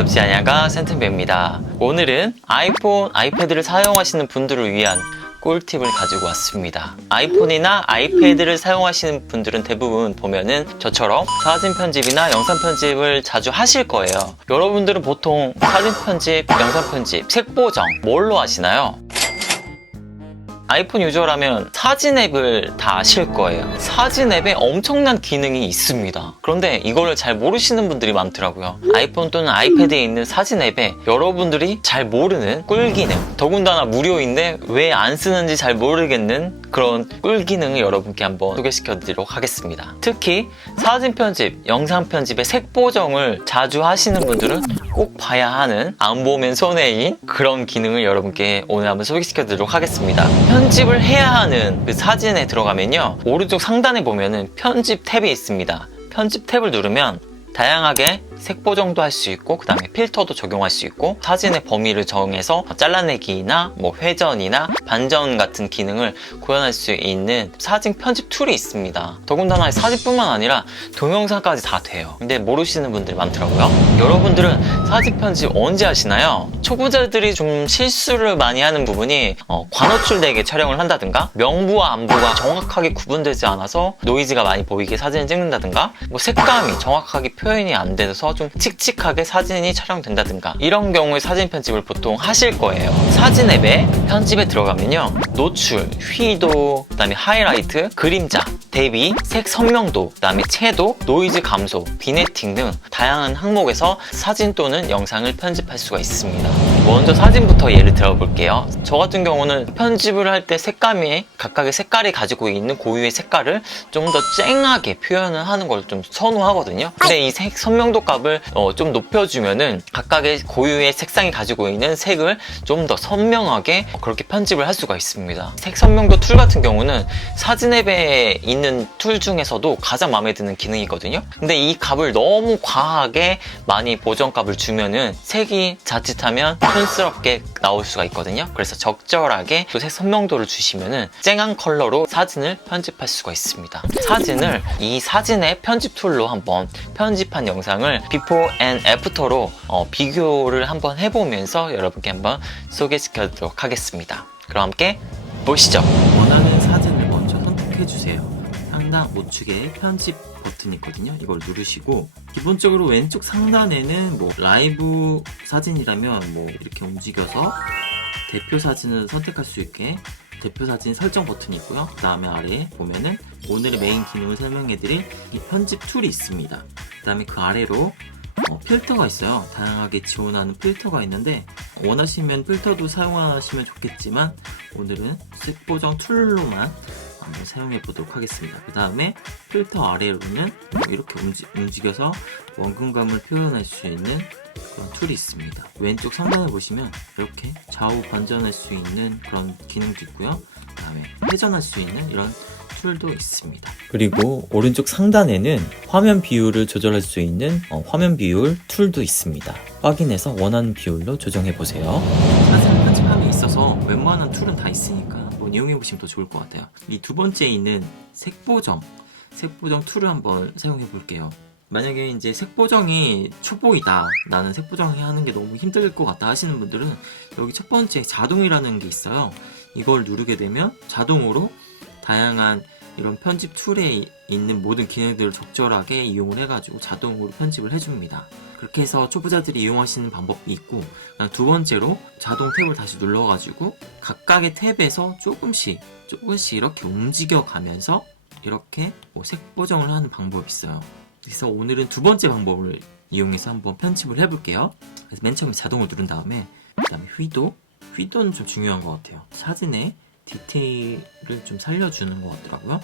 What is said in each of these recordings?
덥지 않냐가 센텐베입니다. 오늘은 아이폰, 아이패드를 사용하시는 분들을 위한 꿀팁을 가지고 왔습니다. 아이폰이나 아이패드를 사용하시는 분들은 대부분 보면은 저처럼 사진 편집이나 영상 편집을 자주 하실 거예요. 여러분들은 보통 사진 편집, 영상 편집, 색 보정 뭘로 하시나요? 아이폰 유저라면 사진 앱을 다 아실 거예요. 사진 앱에 엄청난 기능이 있습니다. 그런데 이거를 잘 모르시는 분들이 많더라고요. 아이폰 또는 아이패드에 있는 사진 앱에 여러분들이 잘 모르는 꿀 기능, 더군다나 무료인데 왜 안 쓰는지 잘 모르겠는 그런 꿀 기능을 여러분께 한번 소개시켜 드리도록 하겠습니다. 특히 사진 편집, 영상 편집의 색 보정을 자주 하시는 분들은 꼭 봐야 하는, 안 보면 손해인 그런 기능을 여러분께 오늘 한번 소개시켜 드리도록 하겠습니다. 편집을 해야 하는 그 사진에 들어가면요, 오른쪽 상단에 보면은 편집 탭이 있습니다. 편집 탭을 누르면 다양하게 색 보정도 할 수 있고, 그 다음에 필터도 적용할 수 있고, 사진의 범위를 정해서 잘라내기나 뭐 회전이나 반전 같은 기능을 구현할 수 있는 사진 편집 툴이 있습니다. 더군다나 사진뿐만 아니라 동영상까지 다 돼요. 근데 모르시는 분들이 많더라고요. 여러분들은 사진 편집 언제 하시나요? 초보자들이 좀 실수를 많이 하는 부분이 관호출되게 촬영을 한다든가, 명부와 안부가 정확하게 구분되지 않아서 노이즈가 많이 보이게 사진을 찍는다든가, 뭐 색감이 정확하게 표현이 안 돼서 좀 칙칙하게 사진이 촬영된다든가, 이런 경우에 사진 편집을 보통 하실 거예요. 사진 앱에 편집에 들어가면요, 노출, 휘도, 그 다음에 하이라이트, 그림자, 대비, 색 선명도, 그 다음에 채도, 노이즈 감소, 비네팅 등 다양한 항목에서 사진 또는 영상을 편집할 수가 있습니다. 먼저 사진부터 예를 들어볼게요. 저 같은 경우는 편집을 할 때 색감이, 각각의 색깔이 가지고 있는 고유의 색깔을 좀 더 쨍하게 표현을 하는 걸 좀 선호하거든요. 근데 이 색 선명도 값을 좀 높여주면은 각각의 고유의 색상이 가지고 있는 색을 좀 더 선명하게 그렇게 편집을 할 수가 있습니다. 색 선명도 툴 같은 경우는 사진 앱에 있는 툴 중에서도 가장 마음에 드는 기능이거든요. 근데 이 값을 너무 과하게 많이 보정값을 주면은 색이 자칫하면 촌스럽게 나올 수가 있거든요. 그래서 적절하게 또 색 선명도를 주시면은 쨍한 컬러로 사진을 편집할 수가 있습니다. 사진을 이 사진의 편집 툴로 한번 편집한 영상을 비포 앤 애프터로 비교를 한번 해보면서 여러분께 한번 소개시켜드리도록 하겠습니다. 그럼 함께 보시죠. 원하는 사진을 먼저 선택해주세요. 상단 우측에 편집 버튼이 있거든요. 이걸 누르시고, 기본적으로 왼쪽 상단에는 뭐 라이브 사진이라면 뭐 이렇게 움직여서 대표 사진을 선택할 수 있게 대표 사진 설정 버튼이 있고요. 그 다음에 아래에 보면은 오늘의 메인 기능을 설명해드릴 이 편집 툴이 있습니다. 그 다음에 그 아래로 필터가 있어요. 다양하게 지원하는 필터가 있는데, 원하시면 필터도 사용하시면 좋겠지만 오늘은 색 보정 툴로만 한번 사용해 보도록 하겠습니다. 그 다음에 필터 아래로는 이렇게 움직여서 원근감을 표현할 수 있는 그런 툴이 있습니다. 왼쪽 상단에 보시면 이렇게 좌우 반전할 수 있는 그런 기능도 있고요. 그 다음에 회전할 수 있는 이런 툴도 있습니다. 그리고 오른쪽 상단에는 화면 비율을 조절할 수 있는 화면 비율 툴도 있습니다. 확인해서 원하는 비율로 조정해 보세요. 사진 편집함에 있어서 웬만한 툴은 다 있으니까 이용해 보시면 더 좋을 것 같아요. 이 두 번째 있는 색 보정 툴을 한번 사용해 볼게요. 만약에 이제 색 보정이 초보이다, 나는 색 보정이 하는 게 너무 힘들 것 같다 하시는 분들은 여기 첫 번째 자동이라는 게 있어요. 이걸 누르게 되면 자동으로 다양한 이런 편집 툴에 있는 모든 기능들을 적절하게 이용을 해가지고 자동으로 편집을 해줍니다. 그렇게 해서 초보자들이 이용하시는 방법이 있고, 두 번째로 자동 탭을 다시 눌러가지고 각각의 탭에서 조금씩 이렇게 움직여가면서 이렇게 색 보정을 하는 방법이 있어요. 그래서 오늘은 두 번째 방법을 이용해서 한번 편집을 해볼게요. 그래서 맨 처음에 자동을 누른 다음에, 그 다음에 휘도는 좀 중요한 것 같아요. 사진의 디테일을 좀 살려주는 것 같더라고요.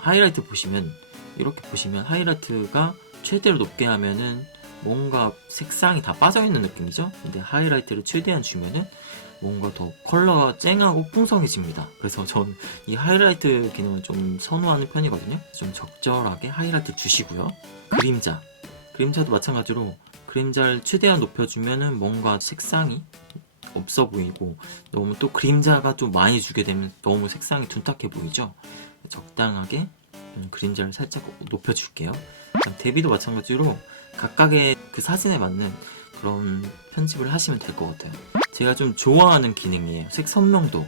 하이라이트 보시면, 이렇게 보시면 하이라이트가 최대로 높게 하면은 뭔가 색상이 다 빠져있는 느낌이죠. 근데 하이라이트를 최대한 주면은 뭔가 더 컬러가 쨍하고 풍성해집니다. 그래서 전 이 하이라이트 기능을 좀 선호하는 편이거든요. 좀 적절하게 하이라이트 주시고요. 그림자도 마찬가지로 그림자를 최대한 높여주면은 뭔가 색상이 없어 보이고, 너무 또 그림자가 좀 많이 주게 되면 너무 색상이 둔탁해 보이죠. 적당하게 그림자를 살짝 높여줄게요. 대비도 마찬가지로 각각의 그 사진에 맞는 그런 편집을 하시면 될 것 같아요. 제가 좀 좋아하는 기능이에요. 색 선명도.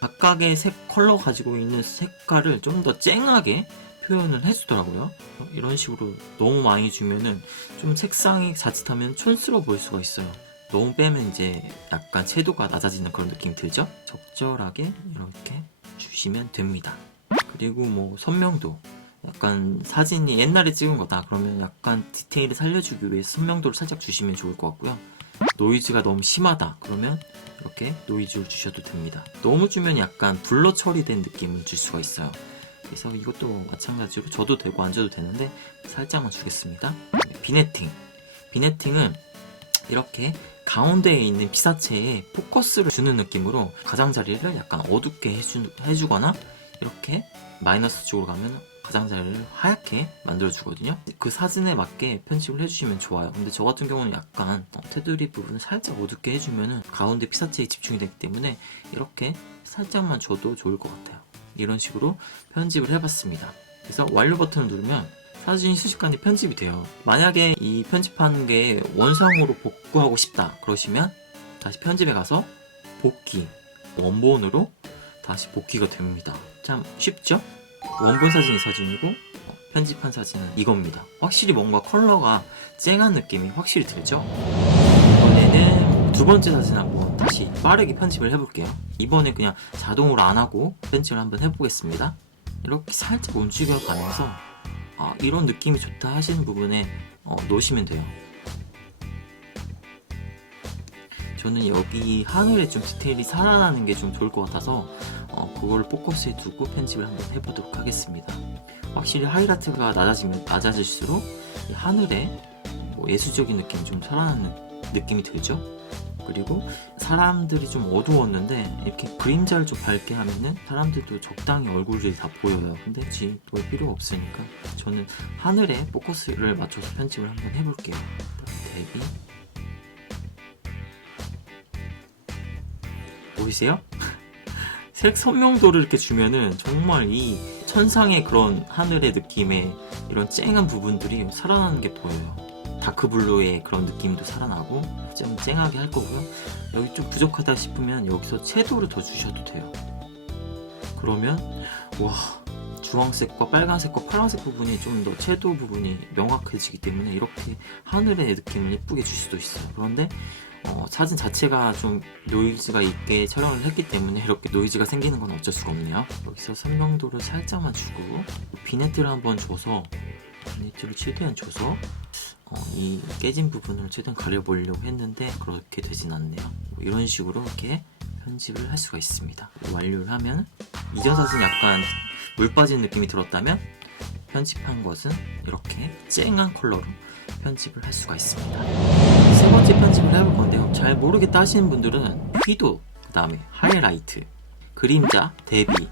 각각의 색 컬러 가지고 있는 색깔을 좀 더 쨍하게 표현을 해주더라고요. 이런 식으로 너무 많이 주면은 좀 색상이 자칫하면 촌스러워 보일 수가 있어요. 너무 빼면 이제 약간 채도가 낮아지는 그런 느낌이 들죠? 적절하게 이렇게 주시면 됩니다. 그리고 뭐 선명도. 약간 사진이 옛날에 찍은 거다 그러면 약간 디테일을 살려주기 위해서 선명도를 살짝 주시면 좋을 것 같고요. 노이즈가 너무 심하다 그러면 이렇게 노이즈를 주셔도 됩니다. 너무 주면 약간 블러 처리된 느낌을 줄 수가 있어요. 그래서 이것도 마찬가지로 줘도 되고 안 줘도 되는데 살짝만 주겠습니다. 비네팅. 비네팅은 이렇게 가운데에 있는 피사체에 포커스를 주는 느낌으로 가장자리를 약간 어둡게 해주거나 이렇게 마이너스 쪽으로 가면 가장자리를 하얗게 만들어주거든요. 그 사진에 맞게 편집을 해주시면 좋아요. 근데 저 같은 경우는 약간 테두리 부분을 살짝 어둡게 해주면은 가운데 피사체에 집중이 되기 때문에 이렇게 살짝만 줘도 좋을 것 같아요. 이런 식으로 편집을 해봤습니다. 그래서 완료 버튼을 누르면 사진이 순식간에 편집이 돼요. 만약에 이 편집하는 게 원상으로 복구하고 싶다 그러시면 다시 편집에 가서 복귀, 원본으로 다시 복귀가 됩니다. 참 쉽죠? 원본 사진이 이 사진이고 편집한 사진은 이겁니다. 확실히 뭔가 컬러가 쨍한 느낌이 확실히 들죠? 이번에는 두 번째 사진 한번 다시 빠르게 편집을 해볼게요. 이번에 그냥 자동으로 안 하고 편집을 한번 해보겠습니다. 이렇게 살짝 움직여 가면서 이런 느낌이 좋다 하시는 부분에 놓으시면 돼요. 저는 여기 하늘에 좀 디테일이 살아나는 게 좀 좋을 것 같아서 그걸 포커스에 두고 편집을 한번 해보도록 하겠습니다. 확실히 하이라이트가 낮아질수록 이 하늘에 뭐 예술적인 느낌이 좀 살아나는 느낌이 들죠. 그리고 사람들이 좀 어두웠는데 이렇게 그림자를 좀 밝게 하면은 사람들도 적당히 얼굴이 다 보여요. 근데 그럴 필요 없으니까 저는 하늘에 포커스를 맞춰서 편집을 한번 해볼게요. 대비 보이세요? 색 선명도를 이렇게 주면은 정말 이 천상의 그런 하늘의 느낌의 이런 쨍한 부분들이 살아나는 게 보여요. 다크블루의 그런 느낌도 살아나고 좀 쨍하게 할 거고요. 여기 좀 부족하다 싶으면 여기서 채도를 더 주셔도 돼요. 그러면 와, 주황색과 빨간색과 파란색 부분이 좀 더 채도 부분이 명확해지기 때문에 이렇게 하늘의 느낌을 예쁘게 줄 수도 있어요. 그런데 사진 자체가 좀 노이즈가 있게 촬영을 했기 때문에 이렇게 노이즈가 생기는 건 어쩔 수가 없네요. 여기서 선명도를 살짝만 주고 비네트를 한번 줘서 비네트를 최대한 줘서 이 깨진 부분을 최대한 가려보려고 했는데 그렇게 되진 않네요. 이런 식으로 이렇게 편집을 할 수가 있습니다. 완료를 하면 이전 사진 약간 물 빠진 느낌이 들었다면 편집한 것은 이렇게 쨍한 컬러로 편집을 할 수가 있습니다. 세 번째 편집을 해볼 건데요. 잘 모르겠다 하시는 분들은 휘도, 그 다음에 하이라이트, 그림자, 대비,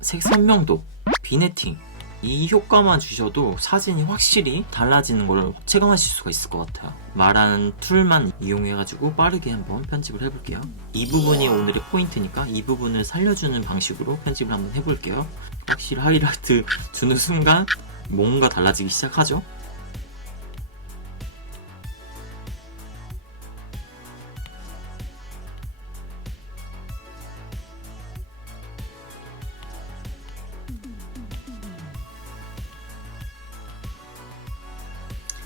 색 선명도, 비네팅 이 효과만 주셔도 사진이 확실히 달라지는 걸 체감하실 수가 있을 것 같아요. 말하는 툴만 이용해가지고 빠르게 한번 편집을 해볼게요. 이 부분이 오늘의 포인트니까 이 부분을 살려주는 방식으로 편집을 한번 해볼게요. 확실히 하이라이트 주는 순간 뭔가 달라지기 시작하죠.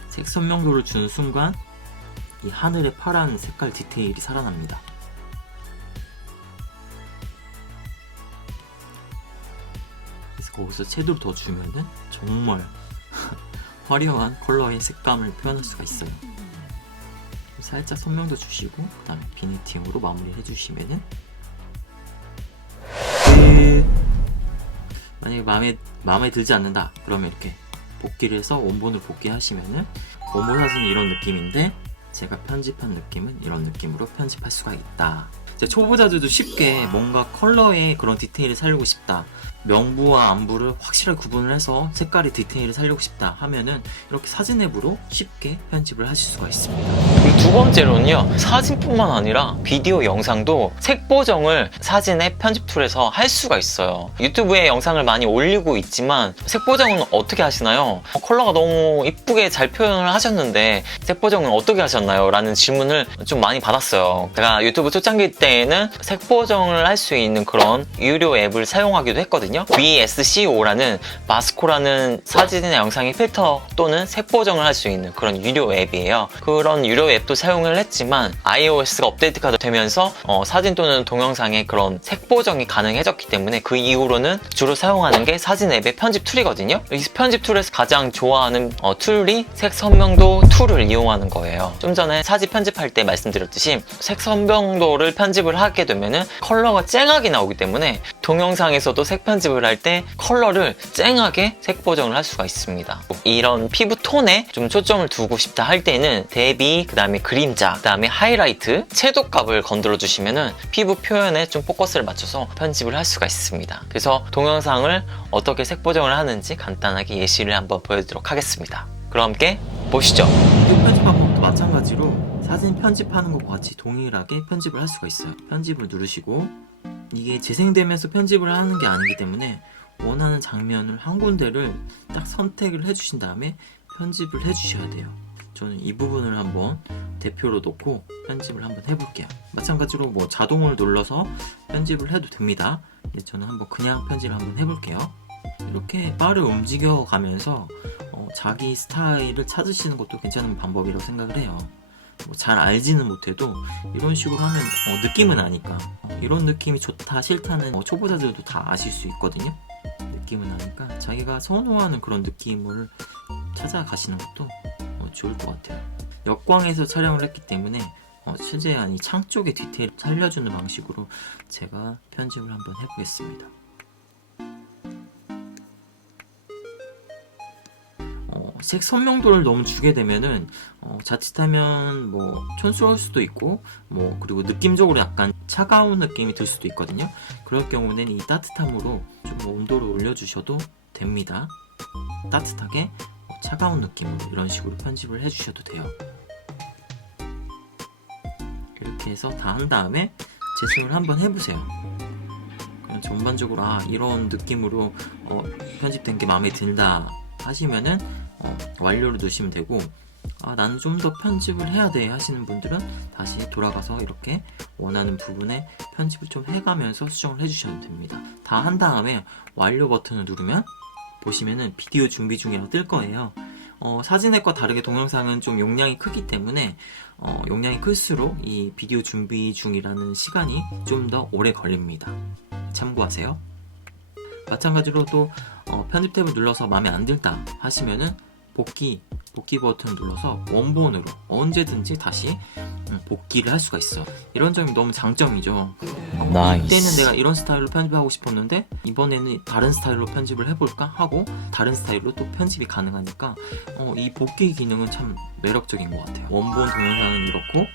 색 선명도를 주는 순간 이 하늘의 파란 색깔 디테일이 살아납니다. 그래서 거기서 채도를 더 주면은 정말 화려한 컬러의 색감을 표현할 수가 있어요. 살짝 선명도 주시고 그 다음에 비네팅으로 마무리 해주시면은 만약에 마음에 들지 않는다 그러면 이렇게 복귀를 해서 원본으로 복귀하시면은 원본 사진이 이런 느낌인데 제가 편집한 느낌은 이런 느낌으로 편집할 수가 있다. 초보자들도 쉽게 뭔가 컬러의 그런 디테일을 살리고 싶다, 명부와 안부를 확실하게 구분을 해서 색깔의 디테일을 살리고 싶다 하면은 이렇게 사진 앱으로 쉽게 편집을 하실 수가 있습니다. 그리고 두 번째로는요, 사진뿐만 아니라 비디오 영상도 색 보정을 사진의 편집 툴에서 할 수가 있어요. 유튜브에 영상을 많이 올리고 있지만 색 보정은 어떻게 하시나요? 컬러가 너무 이쁘게 잘 표현을 하셨는데 색 보정은 어떻게 하셨나요? 라는 질문을 좀 많이 받았어요. 제가 유튜브 초창기 때에는 색 보정을 할 수 있는 그런 유료 앱을 사용하기도 했거든요. VSCO라는 마스코라는 사진이나 영상의 필터 또는 색 보정을 할 수 있는 그런 유료 앱이에요. 그런 유료 앱도 사용을 했지만 iOS가 업데이트가 되면서 사진 또는 동영상의 그런 색 보정이 가능해졌기 때문에 그 이후로는 주로 사용하는 게 사진 앱의 편집 툴이거든요. 이 편집 툴에서 가장 좋아하는 툴이 색 선명도 툴을 이용하는 거예요. 좀 전에 사진 편집할 때 말씀드렸듯이 색 선명도를 편집을 하게 되면은 컬러가 쨍하게 나오기 때문에 동영상에서도 색 편집을 할 때 컬러를 쨍하게 색 보정을 할 수가 있습니다. 이런 피부 톤에 좀 초점을 두고 싶다 할 때는 대비, 그 다음에 그림자, 그 다음에 하이라이트, 채도값을 건드려 주시면은 피부 표현에 좀 포커스를 맞춰서 편집을 할 수가 있습니다. 그래서 동영상을 어떻게 색 보정을 하는지 간단하게 예시를 한번 보여드리도록 하겠습니다. 그럼 함께 보시죠. 비디오 편집 방법도 마찬가지로 사진 편집하는 것과 같이 동일하게 편집을 할 수가 있어요. 편집을 누르시고, 이게 재생되면서 편집을 하는 게 아니기 때문에 원하는 장면을 한 군데를 딱 선택을 해주신 다음에 편집을 해주셔야 돼요. 저는 이 부분을 한번 대표로 놓고 편집을 한번 해볼게요. 마찬가지로 뭐 자동을 눌러서 편집을 해도 됩니다. 저는 한번 그냥 편집을 한번 해볼게요. 이렇게 바를 움직여 가면서 자기 스타일을 찾으시는 것도 괜찮은 방법이라고 생각을 해요. 뭐 잘 알지는 못해도 이런 식으로 하면 느낌은 아니까, 이런 느낌이 좋다 싫다는 초보자들도 다 아실 수 있거든요. 느낌은 아니까 자기가 선호하는 그런 느낌을 찾아가시는 것도 좋을 것 같아요. 역광에서 촬영을 했기 때문에 최대한 이 창 쪽의 디테일을 살려주는 방식으로 제가 편집을 한번 해보겠습니다. 색 선명도를 너무 주게 되면은 자칫하면 뭐 촌스러울 수도 있고, 뭐 그리고 느낌적으로 약간 차가운 느낌이 들 수도 있거든요. 그럴 경우는 이 따뜻함으로 좀 온도를 올려주셔도 됩니다. 따뜻하게 차가운 느낌으로 이런 식으로 편집을 해주셔도 돼요. 이렇게 해서 다 한 다음에 재생을 한번 해보세요. 그냥 전반적으로 이런 느낌으로 편집된 게 마음에 든다 하시면은 완료를 누르시면 되고, 나는 좀 더 편집을 해야 돼 하시는 분들은 다시 돌아가서 이렇게 원하는 부분에 편집을 좀 해가면서 수정을 해주셔도 됩니다. 다 한 다음에 완료 버튼을 누르면 보시면은 비디오 준비 중이라고 뜰 거예요. 사진 앱과 다르게 동영상은 좀 용량이 크기 때문에 용량이 클수록 이 비디오 준비 중이라는 시간이 좀 더 오래 걸립니다. 참고하세요. 마찬가지로 또 편집 탭을 눌러서 마음에 안 든다 하시면은 복귀 버튼을 눌러서 원본으로 언제든지 다시 복귀를 할 수가 있어요. 이런 점이 너무 장점이죠. 이때는 내가 이런 스타일로 편집하고 싶었는데 이번에는 다른 스타일로 편집을 해볼까 하고 다른 스타일로 또 편집이 가능하니까 이 복귀 기능은 참 매력적인 것 같아요. 원본 동영상은 이렇고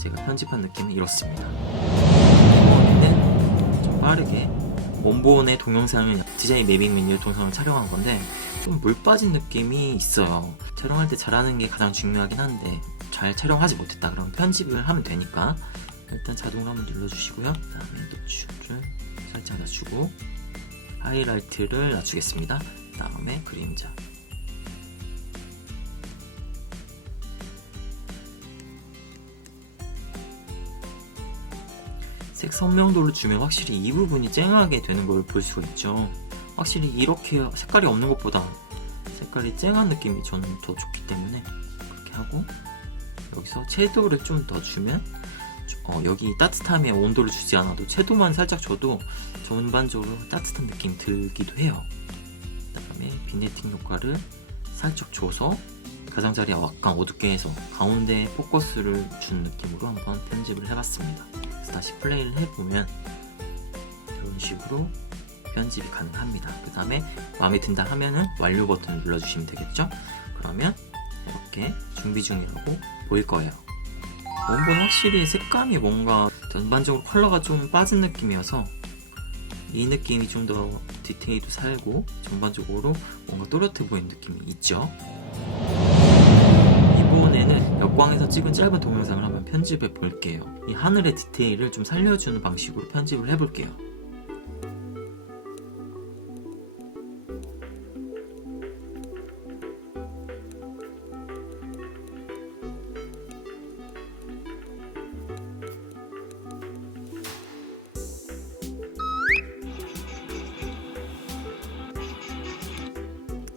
제가 편집한 느낌은 이렇습니다. 이번에는 좀 빠르게 원본의 동영상은 디자인 매빙 메뉴의 동영상을 촬영한 건데 좀 물 빠진 느낌이 있어요. 촬영할 때 잘하는 게 가장 중요하긴 한데 잘 촬영하지 못했다 그러면 편집을 하면 되니까 일단 자동으로 한번 눌러주시고요. 그 다음에 노출을 살짝 낮추고 하이라이트를 낮추겠습니다. 그 다음에 그림자, 색 선명도를 주면 확실히 이 부분이 쨍하게 되는 걸 볼 수가 있죠. 확실히 이렇게 색깔이 없는 것보다 색깔이 쨍한 느낌이 저는 더 좋기 때문에 그렇게 하고, 여기서 채도를 좀 더 주면 여기 따뜻함에 온도를 주지 않아도 채도만 살짝 줘도 전반적으로 따뜻한 느낌이 들기도 해요. 그 다음에 비네팅 효과를 살짝 줘서 가장자리가 약간 어둡게 해서 가운데 포커스를 준 느낌으로 한번 편집을 해봤습니다. 그래서 다시 플레이를 해보면 이런 식으로 편집이 가능합니다. 그 다음에 마음에 든다 하면은 완료 버튼을 눌러주시면 되겠죠. 그러면 이렇게 준비 중이라고 보일 거예요. 원본 확실히 색감이 뭔가 전반적으로 컬러가 좀 빠진 느낌이어서 이 느낌이 좀 더 디테일도 살고 전반적으로 뭔가 또렷해 보이는 느낌이 있죠. 이번에는 역광에서 찍은 짧은 동영상을 한번 편집해 볼게요. 이 하늘의 디테일을 좀 살려주는 방식으로 편집을 해볼게요.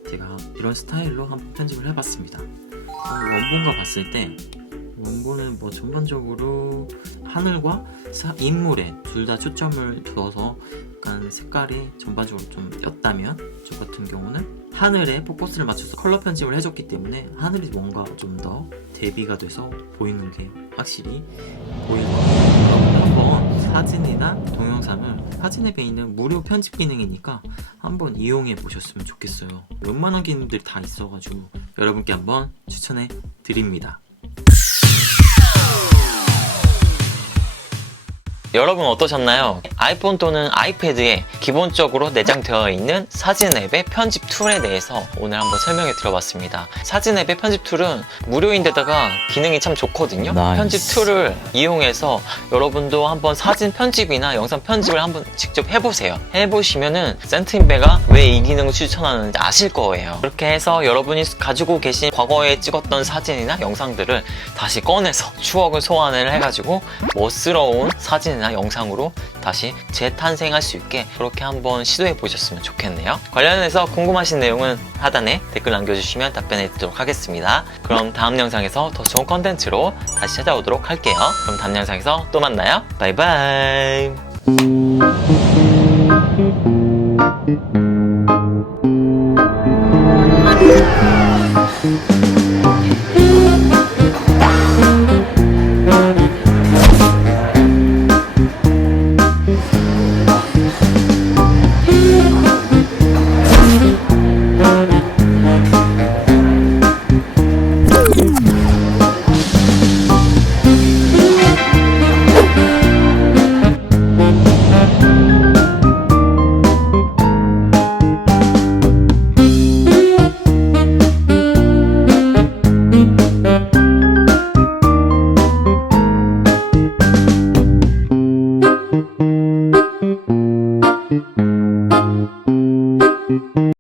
제가 이런 스타일로 한번 편집을 해봤습니다. 원본과 봤을 때 원본은 뭐 전반적으로 하늘과 인물에 둘 다 초점을 두어서 약간 색깔이 전반적으로 좀 였다면, 저 같은 경우는 하늘에 포커스를 맞춰서 컬러 편집을 해줬기 때문에 하늘이 뭔가 좀 더 대비가 돼서 보이는 게 확실히 보이는 것 같아요. 여러분들 한번 사진이나 동영상을 사진앱에 있는 무료 편집 기능이니까 한번 이용해 보셨으면 좋겠어요. 웬만한 기능들이 다 있어가지고 여러분께 한번 추천해 드립니다. 여러분 어떠셨나요? 아이폰 또는 아이패드에 기본적으로 내장되어 있는 사진 앱의 편집 툴에 대해서 오늘 한번 설명해 드려봤습니다. 사진 앱의 편집 툴은 무료인데다가 기능이 참 좋거든요. 나이스. 편집 툴을 이용해서 여러분도 한번 사진 편집이나 영상 편집을 한번 직접 해보세요. 해보시면은 센트인베가 왜 이 기능을 추천하는지 아실 거예요. 그렇게 해서 여러분이 가지고 계신 과거에 찍었던 사진이나 영상들을 다시 꺼내서 추억을 소환을 해가지고 멋스러운 사진이나 영상으로 다시 재탄생할 수 있게 그렇게 한번 시도해 보셨으면 좋겠네요. 관련해서 궁금하신 내용은 하단에 댓글 남겨주시면 답변해 드리도록 하겠습니다. 그럼 다음 영상에서 더 좋은 컨텐츠로 다시 찾아오도록 할게요. 그럼 다음 영상에서 또 만나요. 바이바이.